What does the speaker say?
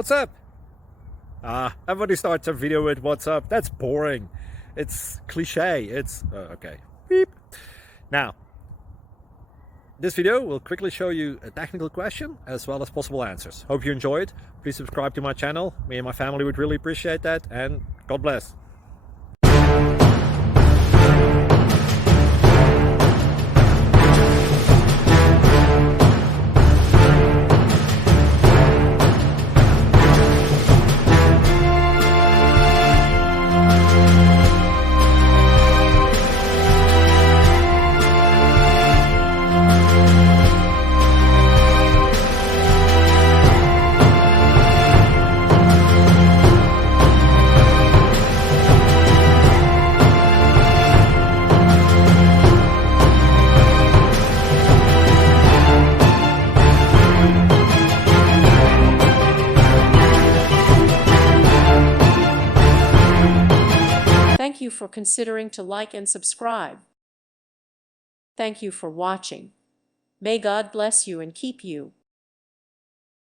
What's up? Everybody starts a video with what's up. That's boring. It's cliche. It's okay. Beep. Now, this video will quickly show you a technical question as well as possible answers. Hope you enjoyed. Please subscribe to my channel. Me and my family would really appreciate that, and God bless. Thank you for considering to like and subscribe. Thank you for watching. May God bless you and keep you.